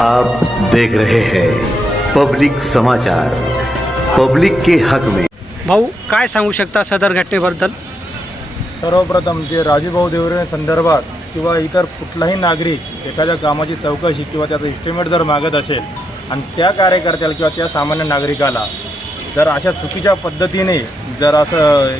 आप देख रहे हैं पब्लिक समाचार, पब्लिक के हक में। भाऊ, काय सांगू शकता सदर घटनेबद्दल? सर्वप्रथम जे राजूभाऊ देवरे संदर्भात किंवा इतर कुठलाही नागरिक एखाद्या कामाची चौकशी किंवा त्याचं इस्टिमेट जर मागत असेल आणि त्या कार्यकर्त्याला किंवा त्या सामान्य नागरिकाला जर अशा चुकीच्या पद्धतीने जर असं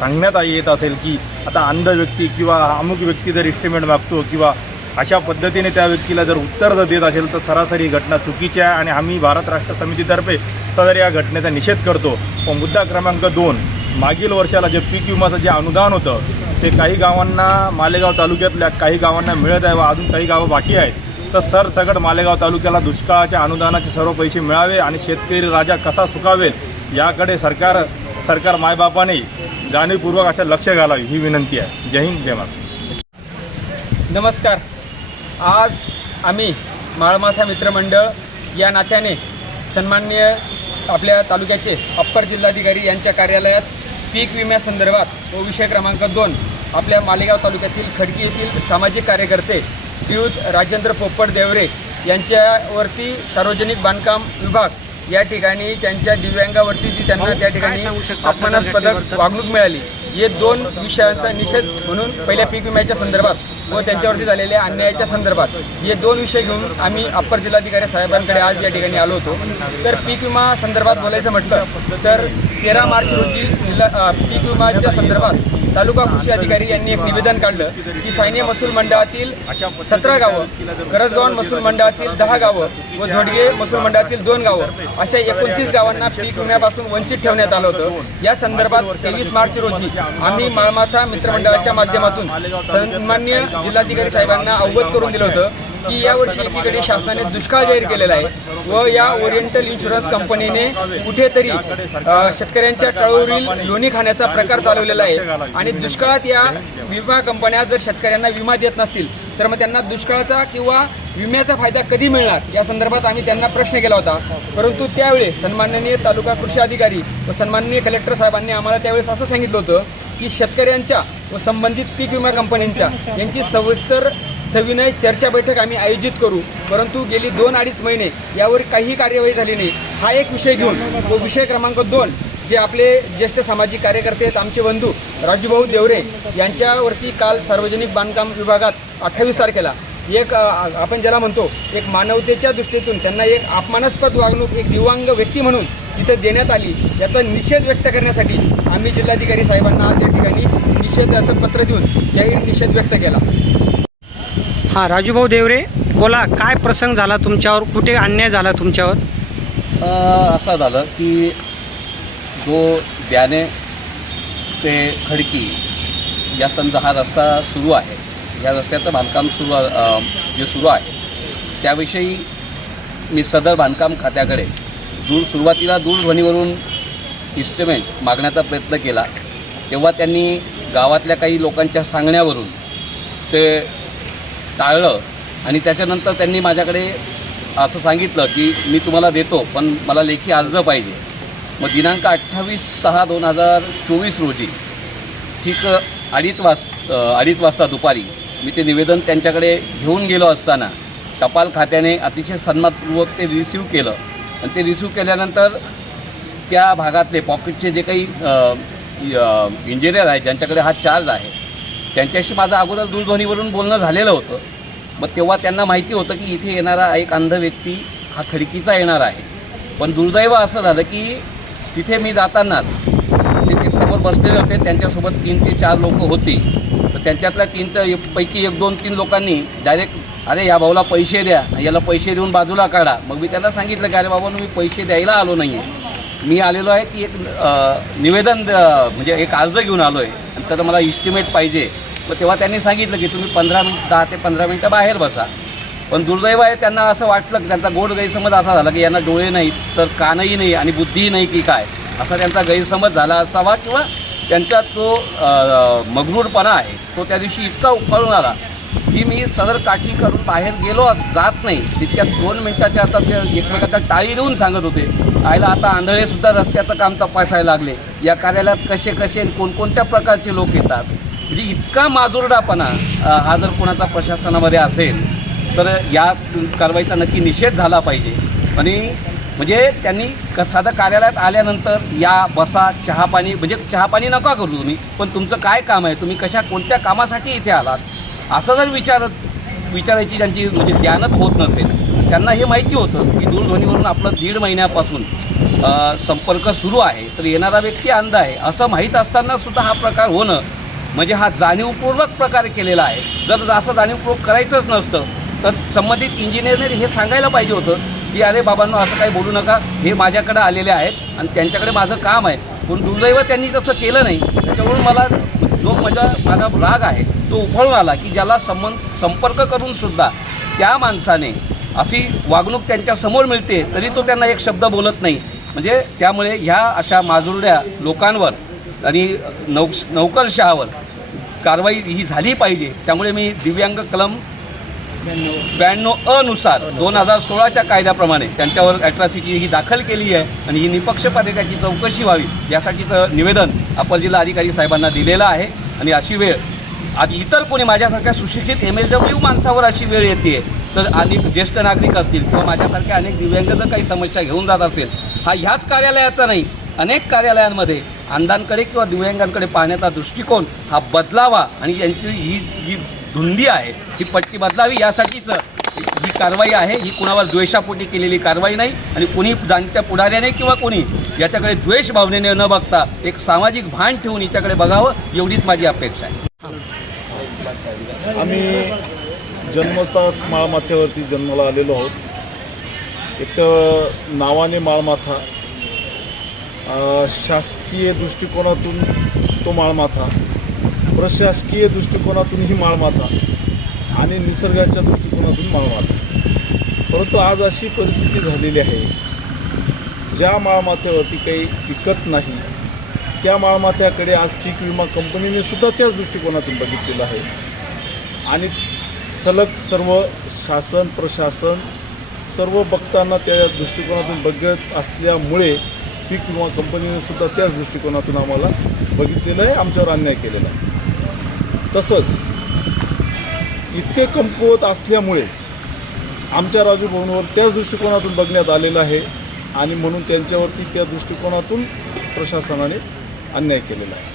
सांगण्यात येत असेल की आता अंध व्यक्ती किंवा अमुक व्यक्ती जर इस्टिमेट मागतो किंवा अशा पद्धतीने त्या व्यक्तीला जर उत्तर जर देत असेल तर सरासरी घटना चुकीची आहे आणि आम्ही भारत राष्ट्र समितीतर्फे सदर या घटनेचा निषेध करतो. व मुद्दा क्रमांक 2, मागील वर्षाला जे पीक विमाचं जे अनुदान होतं ते काही गावांना, मालेगाव तालुक्यातल्या काही गावांना मिळत आहे व अजून काही गावं बाकी आहेत. तर सरसकट मालेगाव तालुक्याला दुष्काळाच्या अनुदानाचे सर्व पैसे मिळावे आणि शेतकरी राजा कसा सुकावेल याकडे सरकार मायबापाने जाणीवपूर्वक असं लक्ष घालावे ही विनंती आहे. जय हिंद, जय महाराष्ट्र. नमस्कार. आज आम्ही माळमाथा मित्रमंडळ या नात्याने सन्माननीय आपल्या तालुक्याचे अप्पर जिल्हाधिकारी यांच्या कार्यालयात पीक विम्यासंदर्भात व विषय क्रमांक 2 आपल्या मालेगाव तालुक्यातील खडकी येथील सामाजिक कार्यकर्ते श्रीयुत राजेंद्र पोपट देवरे यांच्यावरती सार्वजनिक बांधकाम विभाग या ठिकाणी त्यांच्या दिव्यांगावरती जी त्यांना त्या ठिकाणी अपमानास्पद वागणूक मिळाली, हे 2 विषयांचा निषेध म्हणून पहिल्या पीक विम्याच्या संदर्भात व त्यांच्यावरती झालेल्या अन्यायाच्या संदर्भात हे 2 विषय घेऊन आम्ही अप्पर जिल्हाधिकारी साहेबांकडे आज या ठिकाणी आलो होतो. तर पीक विमा संदर्भात बोलायचं म्हटलं तर 13 मार्च रोजी पीक विमाच्या संदर्भात तालुका कृषी अधिकारी यांनी एक निवेदन काढलं की सायने महसूल मंडळातील 17 गावं, करजगाव महसूल मंडळातील 10 गावं व झोडगे महसूल मंडळातील 2 गावं अशा 29 गावांना पीक विम्यापासून वंचित ठेवण्यात आलं होतं. या संदर्भात 23 मार्च रोजी आम्ही माळमाथा मित्रमंडळाच्या माध्यमातून सन्माननीय जिल्हाधिकारी साहेबांना अवगत करून दिलं होतं की यावर्षी एकीकडे शासनाने दुष्काळ जाहीर केलेला आहे व या ओरिएंटल इन्शुरन्स कंपनीने कुठेतरी शेतकऱ्यांच्या टाळूवरील लोणी खाण्याचा प्रकार चालवलेला आहे आणि दुष्काळात या विमा कंपन्या जर शेतकऱ्यांना विमा देत नसतील तर मग त्यांना दुष्काळाचा किंवा विम्याचा फायदा कधी मिळणार या संदर्भात आम्ही त्यांना प्रश्न केला होता. परंतु त्यावेळी सन्माननीय तालुका कृषी अधिकारी व सन्माननीय कलेक्टर साहेबांनी आम्हाला त्यावेळेस असं सांगितलं होतं की शेतकऱ्यांच्या व संबंधित पीक विमा कंपन्यांच्या यांची सविस्तर सविनय चर्चा बैठक आम्ही आयोजित करू. परंतु गेली 2-2.5 महिने यावर काही कार्यवाही झाली नाही. हा एक विषय घेऊन व विषय क्रमांक 2 जे आपले ज्येष्ठ सामाजिक कार्यकर्ते आहेत आमचे बंधू राजूभाऊ देवरे यांच्यावरती काल सार्वजनिक बांधकाम विभागात 28 तारखेला एक आपण ज्याला म्हणतो एक मानवतेच्या दृष्टीतून त्यांना एक अपमानास्पद वागणूक एक दिव्यांग व्यक्ती म्हणून तिथे देण्यात आली, याचा निषेध व्यक्त करण्यासाठी आम्ही जिल्हाधिकारी साहेबांना आज या ठिकाणी निषेधाचं पत्र देऊन जाहीर निषेध व्यक्त केला. हां, राजूभाऊ देवरे बोला, काय प्रसंग झाला तुमच्यावर, कुठे अन्याय झाला तुमच्यावर? असं झालं की जो ब्याणे ते खडकी या संद हा रस्ता सुरू आहे, या रस्त्याचं बांधकाम सुरू आहे त्याविषयी मी सदर बांधकाम खात्याकडे सुरुवातीला दूरध्वनीवरून इस्टिमेट मागण्याचा प्रयत्न केला. तेव्हा त्यांनी गावातल्या काही लोकांच्या सांगण्यावरून ते टाळलं आणि त्याच्यानंतर त्यांनी माझ्याकडे असं सांगितलं की मी तुम्हाला देतो पण मला लेखी अर्ज पाहिजे. मग दिनांक 28/6/2024 रोजी ठीक 2:30 वाजता दुपारी मी ते निवेदन त्यांच्याकडे घेऊन गेलो असताना टपाल खात्याने अतिशय सन्मानपूर्वक ते रिसिव्ह केलं आणि ते रिसिव्ह केल्यानंतर त्या भागातले पॉकेटचे जे काही इंजिनियर आहेत ज्यांच्याकडे हा चार्ज आहे त्यांच्याशी माझं अगोदर दूरध्वनीवरून बोलणं झालेलं होतं. मग तेव्हा त्यांना माहिती होतं की इथे येणारा एक अंध व्यक्ती हा खडकीचा येणार आहे. पण दुर्दैव असं झालं की तिथे मी जातानाच ते समोर बसलेले होते, त्यांच्यासोबत 3 ते 4 लोक होती. तर त्यांच्यातल्या 3 पैकी 1-2-3 लोकांनी डायरेक्ट अरे या भाऊला पैसे द्या, याला पैसे देऊन बाजूला काढा. मग मी त्यांना सांगितलं की अरे बाबा मी पैसे द्यायला आलो नाही आहे, मी आलेलो आहे की एक निवेदन म्हणजे एक अर्ज घेऊन आलो आहे आणि तर मला इस्टिमेट पाहिजे. मग तेव्हा त्यांनी सांगितलं की तुम्ही 10 ते 15 मिनटं बाहेर बसा. पण दुर्दैव आहे त्यांना असं वाटलं की त्यांचा गोड गैरसमज असा झाला की यांना डोळे नाहीत तर कानही नाही आणि बुद्धीही नाही की काय, असा त्यांचा गैरसमज झाला असावा किंवा त्यांचा तो मगरूरपणा आहे तो त्या दिवशी इतका उफाळून आला की मी सदर काठी करून बाहेर गेलो जात नाही. तितक्या 2 मिनटाच्या आता ते एकमेकांना टाळी देऊन सांगत होते आयला आता आंधळेसुद्धा रस्त्याचं काम तपासायला लागले, या कार्यालयात कसे कोणकोणत्या प्रकारचे लोक येतात. म्हणजे इतका माजुरडापणा हा जर कोणाचा प्रशासनामध्ये असेल तर या कारवाईचा नक्की निषेध झाला पाहिजे. आणि म्हणजे त्यांनी साधं कार्यालयात आल्यानंतर या बसा चहापाणी, म्हणजे चहापाणी नका करू तुम्ही, पण तुमचं काय काम आहे, तुम्ही कोणत्या कामासाठी इथे आलात, असं जर विचारायची त्यांची म्हणजे ध्यानच होत नसेल. त्यांना हे माहिती होतं की दूरध्वनीवरून आपलं 1.5 महिन्यापासून संपर्क सुरू आहे, तर येणारा व्यक्ती अंध आहे असं माहीत असतानासुद्धा हा प्रकार होणं म्हणजे हा जाणीवपूर्वक प्रकार केलेला आहे. जर असं जाणीवपूर्वक करायचंच नसतं तर संबंधित इंजिनियरने हे सांगायला पाहिजे होतं की अरे बाबांनो असं काही बोलू नका, हे माझ्याकडे आलेले आहेत आणि त्यांच्याकडे माझं काम आहे. पण दुर्दैव त्यांनी तसं केलं नाही. त्याच्यावरून मला जो माझा राग आहे तो उफाळून आला की ज्याला संपर्क करूनसुद्धा त्या माणसाने अशी वागणूक त्यांच्यासमोर मिळते तरी तो त्यांना एक शब्द बोलत नाही. म्हणजे त्यामुळे ह्या अशा माजुरड्या लोकांवर आणि नोकरशहावर कारवाई ही झाली पाहिजे. त्यामुळे मी दिव्यांग कलम 92 नुसार 2016च्या कायद्याप्रमाणे त्यांच्यावर ॲट्रॉसिटी ही दाखल केली आहे आणि ही निपक्षपाती त्याची चौकशी व्हावी यासाठीचं निवेदन अपर जिल्हा अधिकारी साहेबांना दिलेलं आहे. आणि अशी वेळ आधी इतर कोणी माझ्यासारख्या सुशिक्षित MSW माणसावर अशी वेळ येते तर अनेक ज्येष्ठ नागरिक असतील किंवा माझ्यासारख्या अनेक दिव्यांग जर काही समस्या घेऊन जात असेल, हा ह्याच कार्यालयाचा नाही अनेक कार्यालयांमध्ये अंधांकडे किंवा दिव्यांगांकडे पाहण्याचा दृष्टिकोन हा बदलावा आणि यांची ही धुंदी आहे ही पट्टी बदलावी यासाठीच ही कारवाई आहे. ही कुणावर द्वेषापोटी केलेली कारवाई नाही आणि कोणी जाणत्या पुढाऱ्याने किंवा कोणी याच्याकडे द्वेष भावनेने न बघता एक सामाजिक भान ठेवून हिच्याकडे बघावं एवढीच माझी अपेक्षा आहे. आम्ही जन्मताच माळमाथ्यावरती जन्माला आलेलो आहोत. एक तर नावाने माळमाथा, शासकीय दृष्टिकोनातून तो माळमाथा, प्रशासकीय दृष्टिकोनातूनही माळमाथा आणि निसर्गाच्या दृष्टिकोनातून माळमाथा. परंतु आज अशी परिस्थिती झालेली आहे ज्या माळमाथ्यावरती काही पिकत नाही त्या माळमाथ्याकडे आज पीक विमा कंपनीने सुद्धा त्याच दृष्टिकोनातून बघितलेलं आहे. आणि सलग सर्व शासन प्रशासन सर्व बघताना त्या दृष्टिकोनातून बघत असल्यामुळे पीक विमा कंपनीने सुद्धा त्याच दृष्टिकोनातून आम्हाला बघितलेलं आहे, आमच्यावर अन्याय केलेला आहे. तसंच इतके कमकुवत असल्यामुळे आमच्या राजू भवनवर त्याच दृष्टिकोनातून बघण्यात आलेलं आहे आणि म्हणून त्यांच्यावरती त्या दृष्टिकोनातून प्रशासनाने अन्याय केलेला आहे.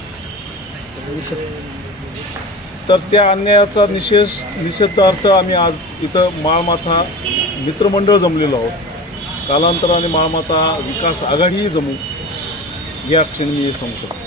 तर त्या अन्यायाचा निषेधार्थ आम्ही आज इथं माळमाथा मित्रमंडळ जमलेलो आहोत. कालांतराने माळमाथा विकास आघाडीही जमू या क्षणी मी सांगू शकतो.